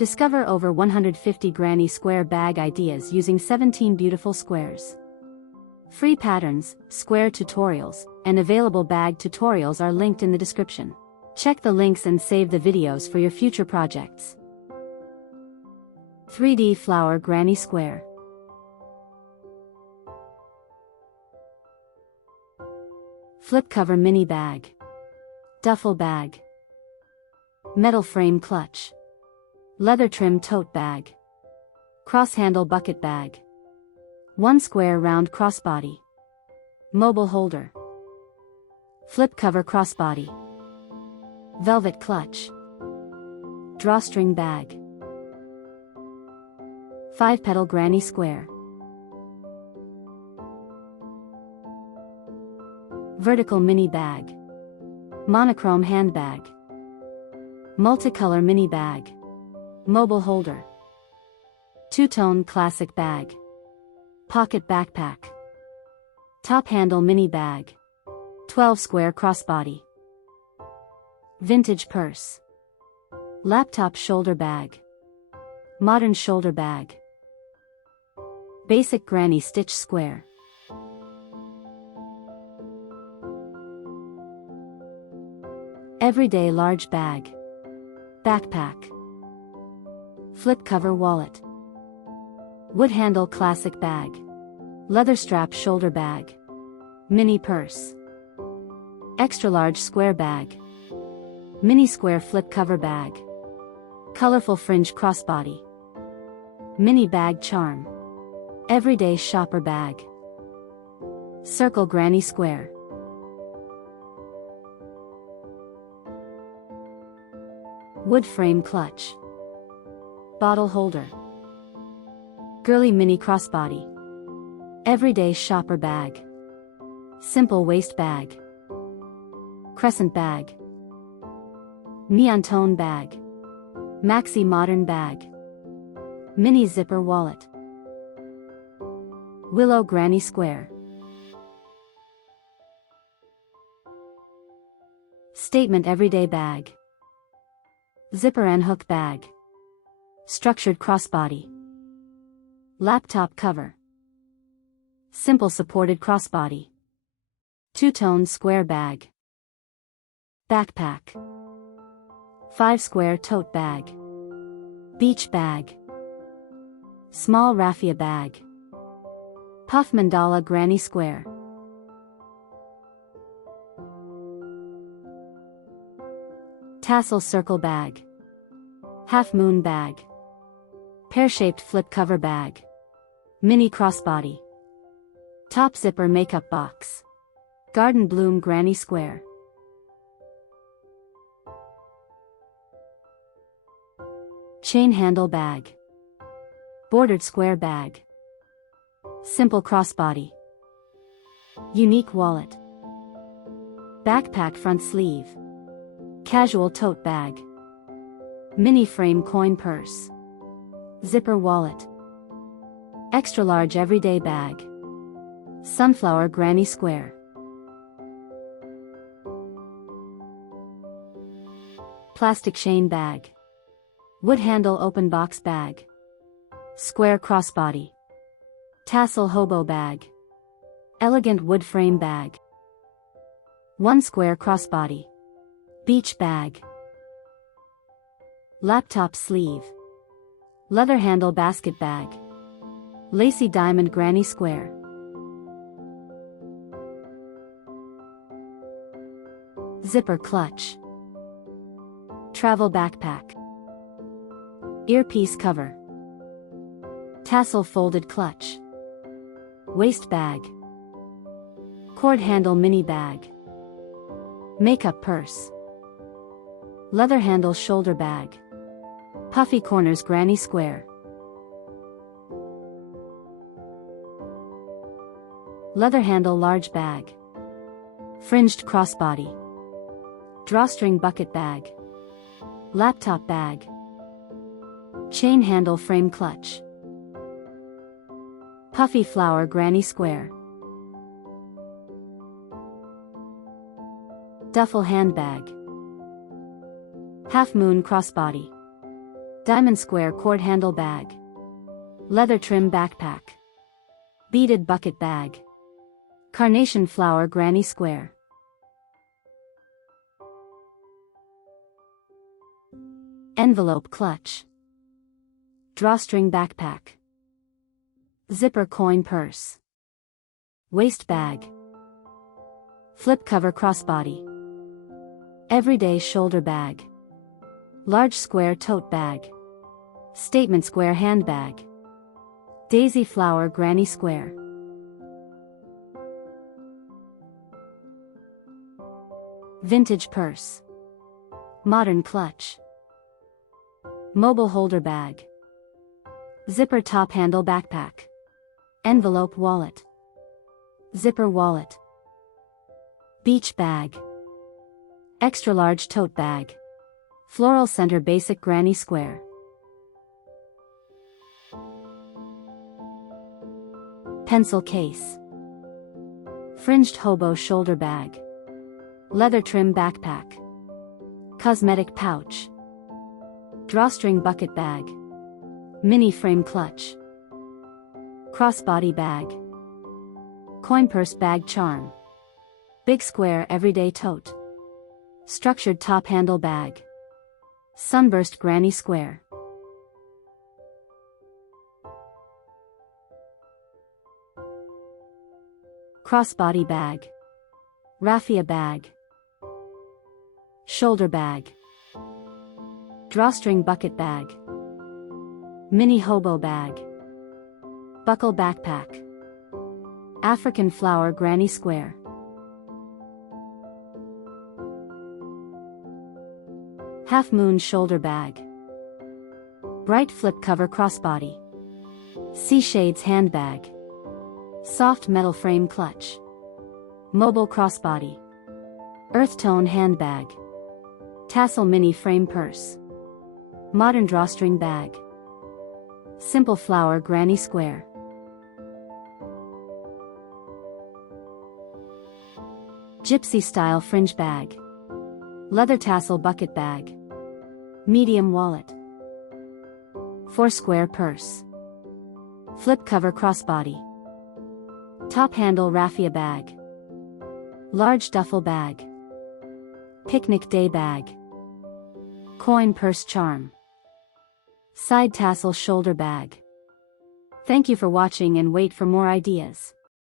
Discover over 150 granny square bag ideas using 17 beautiful squares. Free patterns, square tutorials, and available bag tutorials are linked in the description. Check the links and save the videos for your future projects. 3D Flower Granny Square. Flip cover mini bag. Duffel bag. Metal frame clutch. Leather trim tote bag. Cross handle bucket bag. 1 square round crossbody. Mobile holder. Flip cover crossbody. Velvet clutch. Drawstring bag. 5 petal granny square. Vertical mini bag. Monochrome handbag. Multicolor mini bag. Mobile holder. Two-tone classic bag. Pocket backpack. Top handle mini bag. 12 square crossbody. Vintage purse. Laptop shoulder bag. Modern shoulder bag. Basic granny stitch square. Everyday large bag. Backpack. Flip cover wallet. Wood handle classic bag. Leather strap shoulder bag. Mini purse. Extra large square bag. Mini square flip cover bag. Colorful fringe crossbody. Mini bag charm. Everyday shopper bag. Circle granny square. Wood frame clutch. Bottle holder. Girly mini crossbody. Everyday shopper bag. Simple waist bag. Crescent bag. Neon tone bag. Maxi modern bag. Mini zipper wallet. Willow granny square. Statement everyday bag. Zipper and hook bag. Structured crossbody. Laptop cover. Simple supported crossbody. Two-tone square bag. Backpack. 5 square tote bag. Beach bag. Small raffia bag. Puff mandala granny square. Tassel circle bag. Half moon bag. Pear-shaped flip cover bag. Mini crossbody. Top zipper makeup box. Garden bloom granny square. Chain handle bag. Bordered square bag. Simple crossbody. Unique wallet. Backpack front sleeve. Casual tote bag. Mini frame coin purse. Zipper wallet. Extra large everyday bag. Sunflower granny square. Plastic chain bag. Wood handle open box bag. Square crossbody. Tassel hobo bag. Elegant wood frame bag. 1 square crossbody. Beach bag. Laptop sleeve. Leather handle basket bag. Lacy diamond granny square. Zipper clutch. Travel backpack. Earpiece cover. Tassel folded clutch. Waist bag. Cord handle mini bag. Makeup purse. Leather handle shoulder bag. Puffy corners granny square. Leather handle large bag. Fringed crossbody. Drawstring bucket bag. Laptop bag. Chain handle frame clutch. Puffy flower granny square. Duffel handbag. Half moon crossbody. Diamond square cord handle bag. Leather trim backpack. Beaded bucket bag. Carnation flower granny square. Envelope clutch. Drawstring backpack. Zipper coin purse. Waist bag. Flip cover crossbody. Everyday shoulder bag. Large square tote bag. Statement square handbag. Daisy flower granny square. Vintage purse. Modern clutch. Mobile holder bag. Zipper top handle backpack. Envelope wallet. Zipper wallet. Beach bag. Extra large tote bag. Floral center basic granny square. Pencil case. Fringed hobo shoulder bag. Leather trim backpack. Cosmetic pouch. Drawstring bucket bag. Mini frame clutch. Crossbody bag. Coin purse bag charm. Big square everyday tote. Structured top handle bag. Sunburst granny square. Crossbody bag. Raffia bag. Shoulder bag. Drawstring bucket bag. Mini hobo bag. Buckle backpack. African flower granny square. Half moon shoulder bag. Bright flip cover crossbody. Sea shades handbag. Soft metal frame clutch. Mobile crossbody. Earth tone handbag. Tassel mini frame purse. Modern drawstring bag. Simple flower granny square. Gypsy style fringe bag. Leather tassel bucket bag. Medium wallet. 4 square purse. Flip cover crossbody. Top handle raffia bag. Large duffel bag. Picnic day bag. Coin purse charm. Side tassel shoulder bag. Thank you for watching and wait for more ideas.